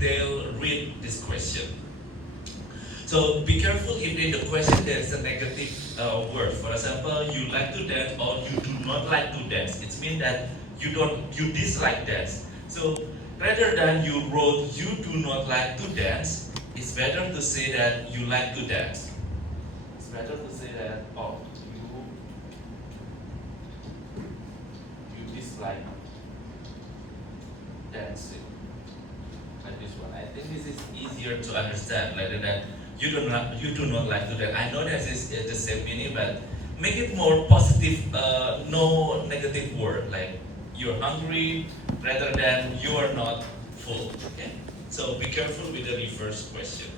detail read this question. So be careful if in the question there is a negative word. For example, you like to dance or you do not like to dance. It means that you dislike dance. So rather than you wrote you do not like to dance, it's better to say that you like to dance. It's better to say that you dislike dancing. Like this one. I think this is easier to understand rather than you do not like to dance. I know that is the same meaning, but make it more positive, no negative word like you're hungry rather than you are not full. Okay? So be careful with the reverse question.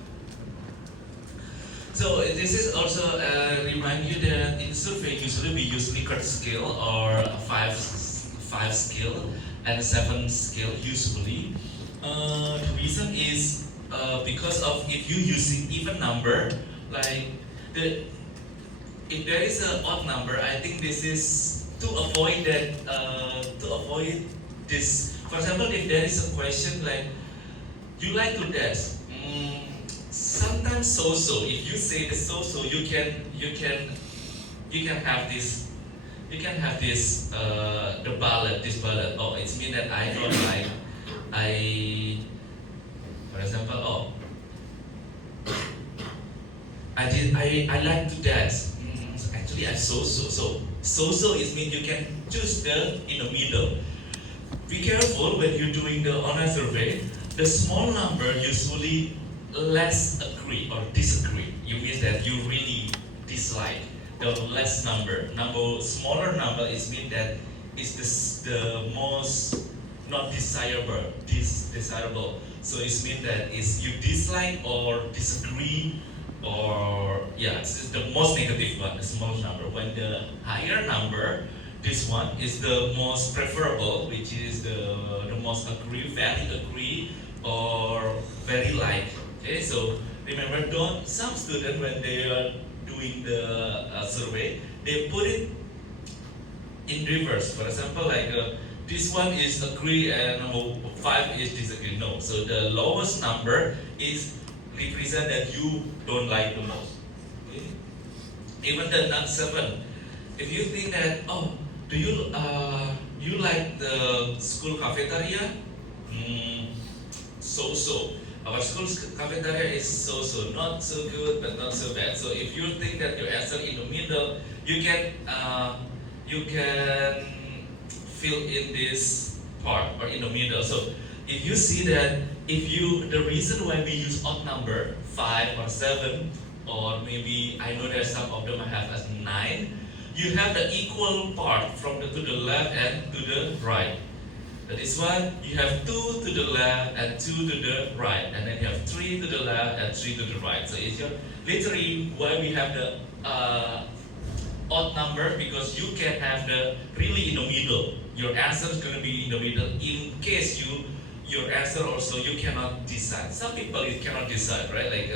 So this is also remind you that in survey usually we use Likert scale or five scale and seven scale usually. The reason is because of if you using even number, like the if there is an odd number, I think this is to avoid that to avoid this. For example, if there is a question like you like to dance, sometimes so-so. If you say the so-so, you can have this. You can have this the ballad. This ballad. Oh, it's mean that I don't like. For example, I like to dance. Actually, I so-so. So-so is mean you can choose the in the middle. Be careful when you're doing the honor survey. The small number usually less agree or disagree. You mean that you really dislike the less number. Smaller number is mean that is the most not desirable. So it means that is you dislike or disagree or yeah, it's the most negative one, the small number. When the higher number, this one is the most preferable, which is the most agree, very agree, or very like. Okay, so remember, don't some students when they are doing the survey, they put it in reverse. For example, like this one is agree and number 5 is disagree. No, so the lowest number is represent that you don't like the most. Okay? Even the 7, if you think that do you like the school cafeteria? So. Our school cafeteria is so, not so good but not so bad. So if you think that your answer in the middle, you can fill in this part or in the middle. So if you see that the reason why we use odd number 5 or 7 or maybe I know that some of them have as 9, you have the equal part from to the left and to the right. That is why you have 2 to the left and 2 to the right, and then you have 3 to the left and 3 to the right. So it's literally why we have the odd number, because you can have the really in the middle. Your answer is going to be in the middle in case your answer also you cannot decide. Some people you cannot decide, right? Like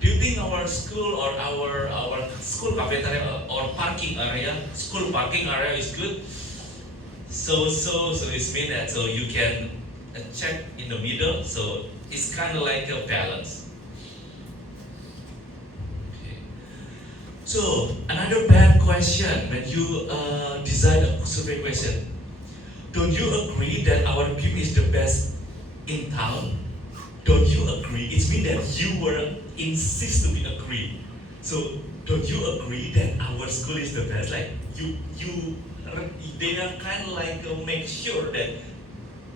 do you think our school or our school cafeteria or parking area, school parking area is good? So it's mean that so you can check in the middle. So it's kind of like a balance. Okay. So another bad question when you design a survey question. Don't you agree that our gym is the best in town? Don't you agree? It means that you were insist to be agree. So don't you agree that our school is the best? Like they are kind of like make sure that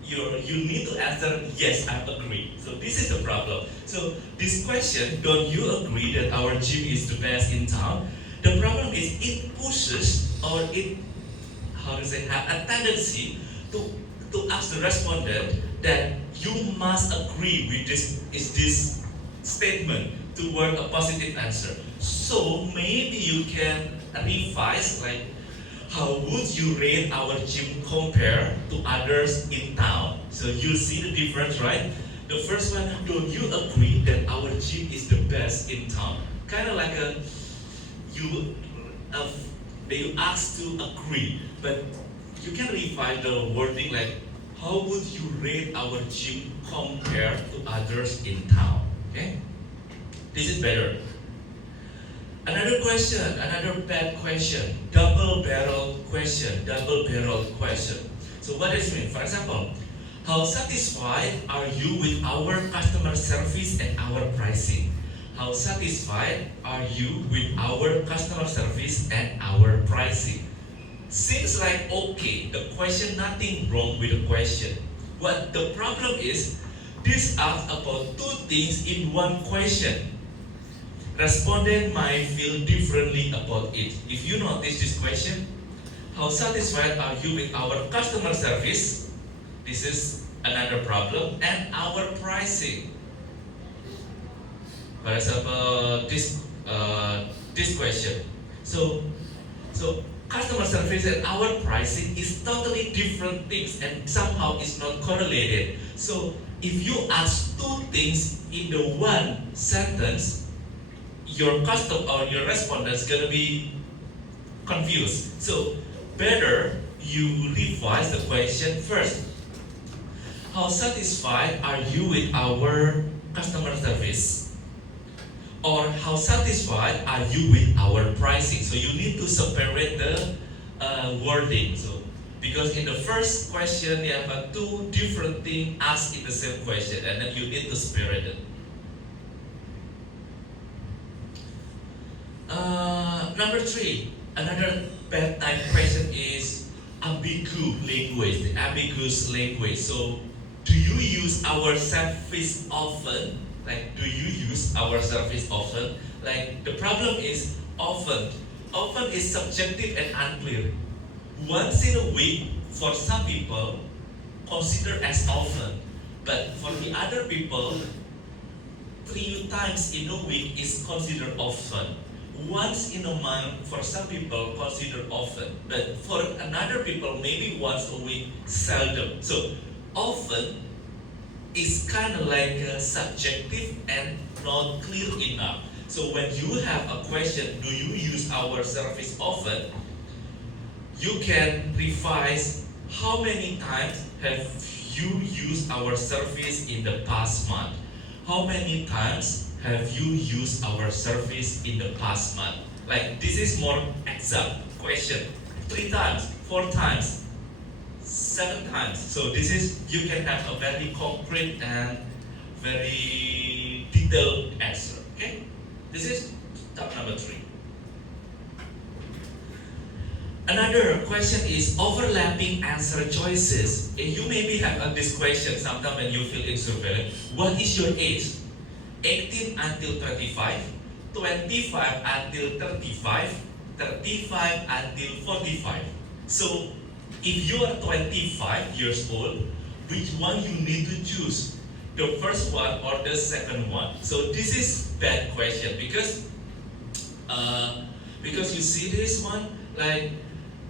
you need to answer yes, I agree. So this is the problem. So this question, don't you agree that our gym is the best in town? The problem is it pushes or it have a tendency to ask the respondent that you must agree with this statement toward a positive answer. So maybe you can revise like how would you rate our gym compared to others in town? So you see the difference, right? The first one, don't you agree that our gym is the best in town? Kind of like they ask to agree, but you can revise the wording like how would you rate our gym compared to others in town? Okay, this is better. Another question, another bad question, double-barrel question, double-barrel question. So what does it mean? For example, how satisfied are you with our customer service and our pricing? How satisfied are you with our customer service and our pricing? Seems like okay, the question, nothing wrong with the question. What the problem is, this asks about two things in one question. Respondent might feel differently about it. If you notice this question, how satisfied are you with our customer service? This is another problem. And our pricing. For example, this question. So customer service and our pricing is totally different things and somehow it's not correlated. So if you ask two things in the one sentence, your customer or your respondent is gonna be confused. So better you revise the question first. How satisfied are you with our customer service? Or how satisfied are you with our pricing? So you need to separate the wording. So because in the first question you have two different things asked in the same question, and then you need to separate it. Number three, another bad type question is ambiguous language. The ambiguous language. So, do you use our service often? Like, do you use our service often? Like, the problem is often. Often is subjective and unclear. Once in a week, for some people, considered as often. But for the other people, 3 times in a week is considered often. Once in a month, for some people, considered often. But for another people, maybe once a week, seldom. So, often is kind of like subjective and not clear enough. So when you have a question, do you use our service often? You can revise how many times have you used our service in the past month? How many times have you used our service in the past month? Like this is more exact question. 3 times, 4 times, 7 times. So this is, you can have a very concrete and very detailed answer. Okay? This is top number 3. Another question is overlapping answer choices. And you maybe have this question sometimes when you feel introvert. What is your age? 18 until 25, 25 until 35, 35 until 45. So if you are 25 years old, which one you need to choose? The first one or the second one? So this is bad question because you see this one like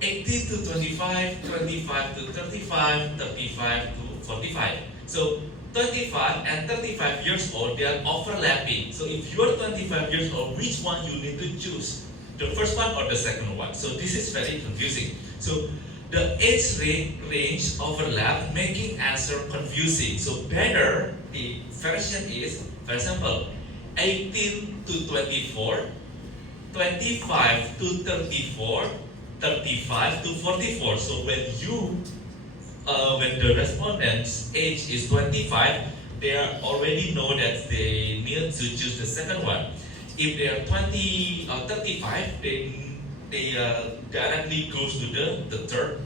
18 to 25, 25 to 35, 35 to 45. So 25 and 35 years old, they are overlapping. So if you are 25 years old, which one you need to choose? The first one or the second one? So this is very confusing. So the age range overlap, making answer confusing. So better the version is, for example, 18 to 24, 25 to 34, 35 to 44. So when the respondent's age is 25, they already know that they need to choose the second one. If they are 20 or 35, they directly goes to the third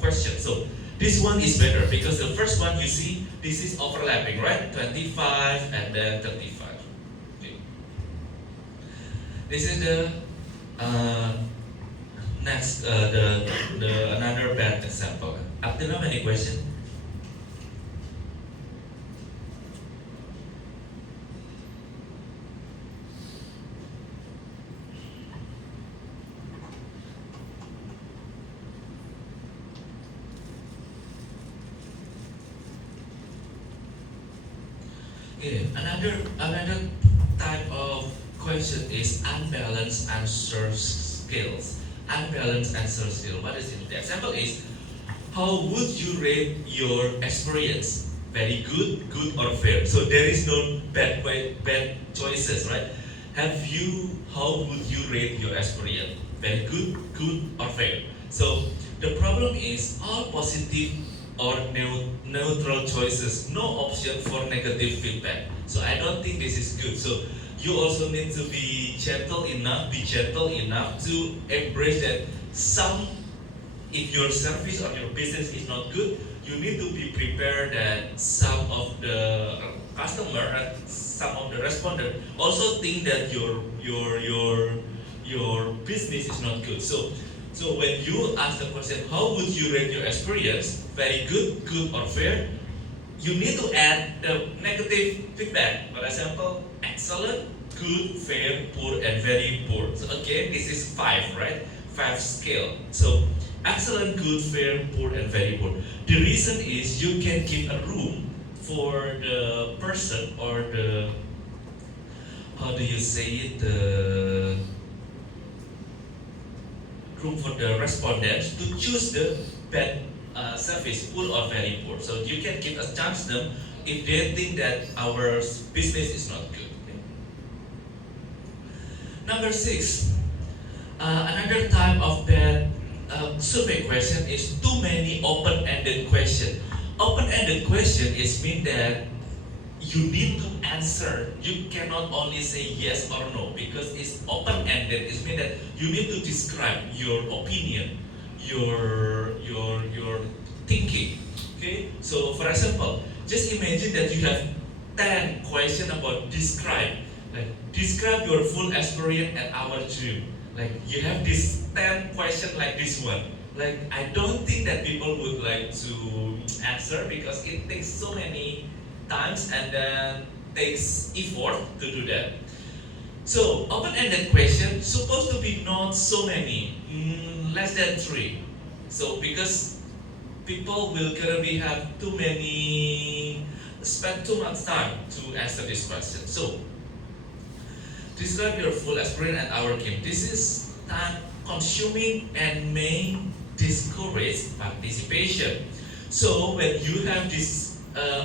question. So this one is better because the first one you see, this is overlapping, right? 25 and then 35. Okay. This is the next, the another bad example. Up to now, any question? Okay, another type of question is unbalanced answer skills. Unbalanced answer skill. What is it? The example is, how would you rate your experience? Very good, good or fair. So there is no bad choices, right? How would you rate your experience? Very good, good or fair. So the problem is all positive or neutral choices, no option for negative feedback. So I don't think this is good. So you also need to be gentle enough to embrace that some, if your service or your business is not good, you need to be prepared that some of the customer and some of the respondent also think that your business is not good. So when you ask the question, how would you rate your experience? Very good, good or fair? You need to add the negative feedback. For example, excellent, good, fair, poor, and very poor. So again, this is 5, right? 5 scale. So excellent, good, fair, poor, and very poor. The reason is you can give a room for the person or the, how do you say it, the room for the respondents to choose the bad service, poor or very poor. So you can give a chance them if they think that our business is not good. Okay? Number 6, another type of bad survey question is too many open-ended question. Open-ended question is mean that you need to answer. You cannot only say yes or no because it's open-ended. It means that you need to describe your opinion, your thinking. Okay. So for example, just imagine that you have 10 questions about describe. Like describe your full experience at our gym. Like you have this 10 questions like this one. Like I don't think that people would like to answer because it takes so many times and then takes effort to do that. So open-ended question supposed to be not so many, less than 3. So because people will gonna be have too many, spend too much time to answer this question. So describe your full experience at our game. This is time consuming and may discourage participation. So when you have this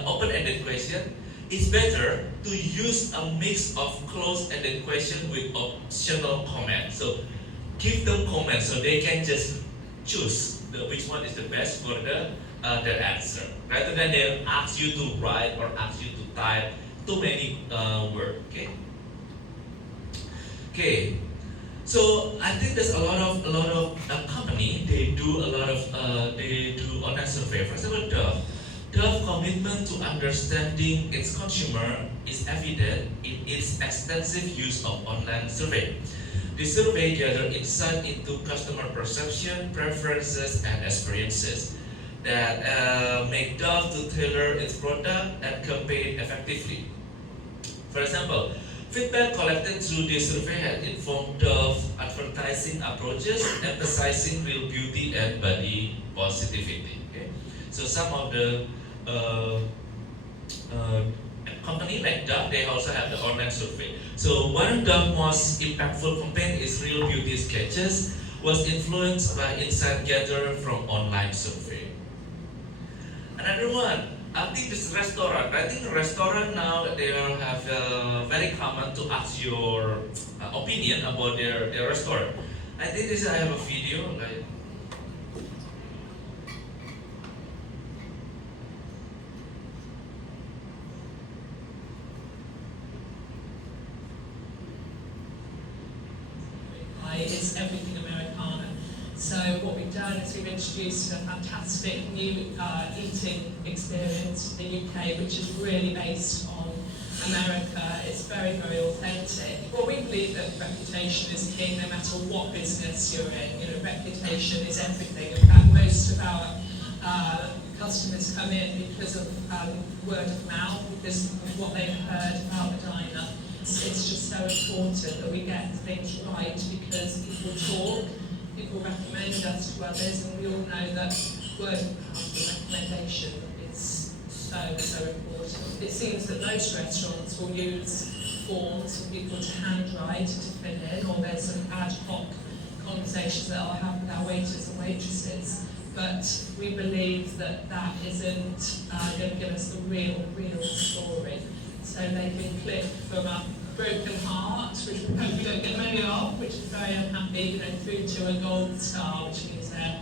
open-ended question, it's better to use a mix of closed-ended question with optional comments. So give them comments so they can just choose which one is the best for their answer, rather than they ask you to write or ask you to type too many words. Okay. Okay. So I think there's a lot of company they do online survey. For example, Dove commitment to understanding its consumer is evident in its extensive use of online survey. The survey gathered insight into customer perception, preferences, and experiences that make Dove to tailor its product and campaign effectively. For example, feedback collected through the survey had informed Dove advertising approaches, emphasizing real beauty and body positivity. Okay? So some of the company like Dove, they also have the online survey. So one of the most impactful campaign is Real Beauty Sketches, was influenced by insight gathered from online survey. Another one, I think this restaurant. I think restaurant now they will have very common to ask your opinion about their restaurant. I think this I have a video like. Is everything Americana. So what we've done is we've introduced a fantastic new eating experience in the UK, which is really based on America. It's very, very authentic. Well, we believe that reputation is king no matter what business you're in. You know, reputation is everything. In fact, most of our customers come in because of word of mouth, because of what they've heard about the diner. It's just so important that we get things right because people talk, people recommend us to others, and we all know that word of mouth and recommendation is so, so important. It seems that most restaurants will use forms for people to handwrite to fill in, or there's some ad hoc conversations that I'll have with our waiters and waitresses. but we believe that that isn't going to give us the real story. So they can click from a broken heart, which we hope we don't get many of, which is very unhappy, through to a gold star, which means they're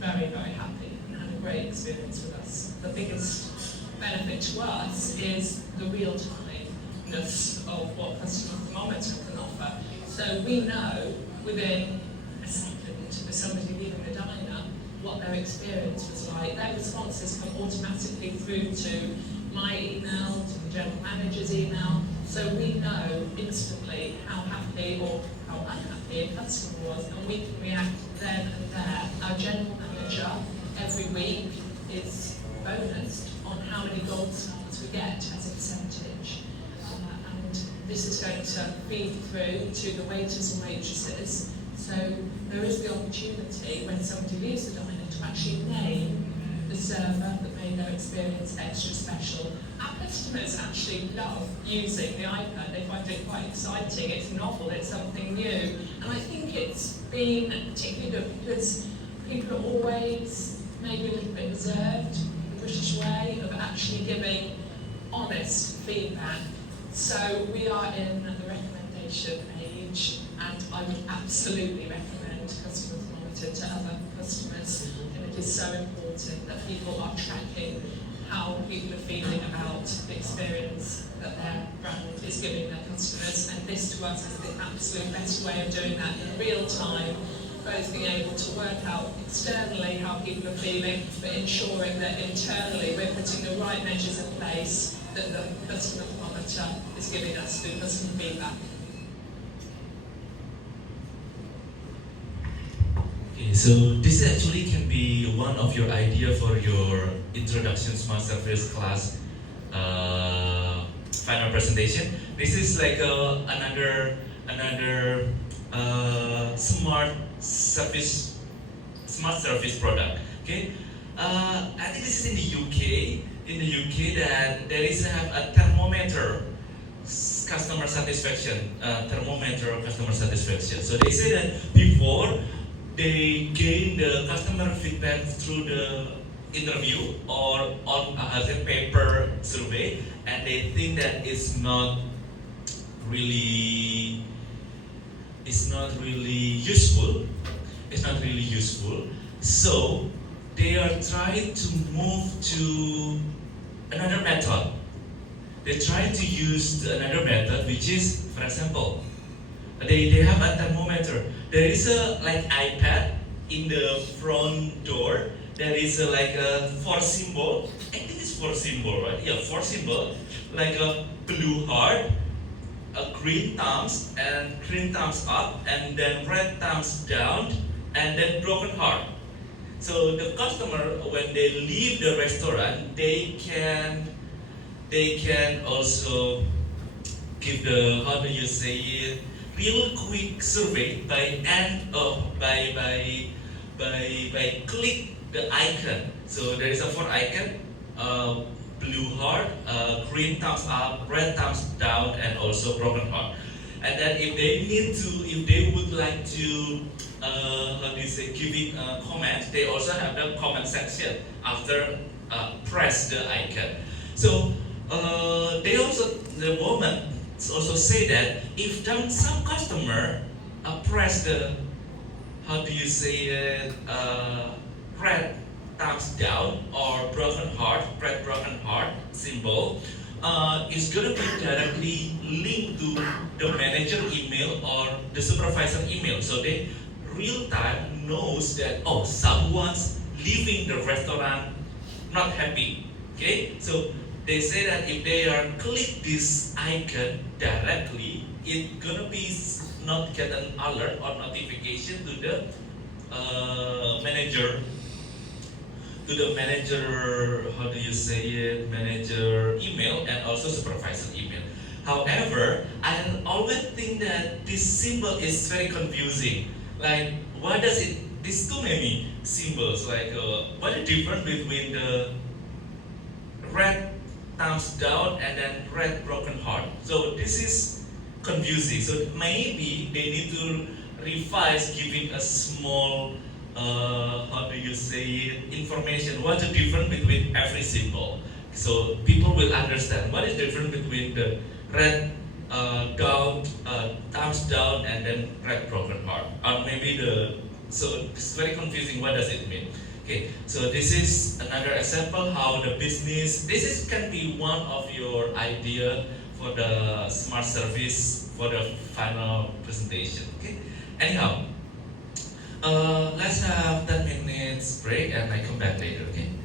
very happy and had a great experience with us. The biggest benefit to us is the real-timeness of what customer thermometer can offer. So we know within a second of somebody leaving the diner what their experience was like. Their responses come automatically through to my email, to the general manager's email, so we know instantly how happy or how unhappy a customer was, and we can react then and there. Our general manager every week is bonused on how many gold stars we get as a percentage. And this is going to feed through to the waiters and waitresses. So there is the opportunity when somebody leaves the diner to actually name the server that made their experience extra special. Our customers actually love using the iPad. They find it quite exciting. It's novel, it's something new. And I think it's been particularly good because people are always maybe a little bit reserved, the British way of actually giving honest feedback. So we are in the recommendation age, and I would absolutely recommend Customer Thermometer to other customers. And it is so important that people are tracking how people are feeling about the experience that their brand is giving their customers. And this to us is the absolute best way of doing that in real time, both being able to work out externally how people are feeling, but ensuring that internally we're putting the right measures in place that the Customer Thermometer is giving us through customer feedback. Okay, so this actually can be one of your idea for your introduction smart service class final presentation. This is like another smart service product. Okay, I think this is in the UK. In the UK, that there is a thermometer customer satisfaction. So they say that before they gain the customer feedback through the interview or on a paper survey, and they think that it's not really useful. So they are trying to move to another method. They try to use another method, which is, for example, they have a thermometer. There is a like iPad in the front door. There is like a 4 symbol. I think it's 4 symbol, right? Yeah, 4 symbol. Like a blue heart, a green thumbs up, and then red thumbs down, and then broken heart. So the customer, when they leave the restaurant, they can also give the, how do you say it, real quick survey by click the icon. So there is a 4 icon, blue heart, green thumbs up, red thumbs down, and also broken heart. And then if they would like to, giving a comment, they also have the comment section after press the icon. So they also, the moment also say that if some customer press the, red thumbs down or red broken heart symbol, it's going to be directly linked to the manager email or the supervisor email. So they real time knows that, oh, someone's leaving the restaurant not happy. Okay, so they say that if they are click this icon directly, it's gonna be not get an alert or notification to the manager, manager email and also supervisor email. However, I always think that this symbol is very confusing. Like, what does it? These too many symbols. Like, what is the difference between the red thumbs down and then red broken heart? So this is confusing. So maybe they need to revise, giving a small how do you say it, information, what's the difference between every symbol. So people will understand what is the difference between the red down, thumbs down, and then red broken heart. Or maybe so it's very confusing, what does it mean? Okay, so this is another example how the business, can be one of your idea for the smart service for the final presentation. Okay, anyhow, let's have 10 minutes break and I come back later. Okay.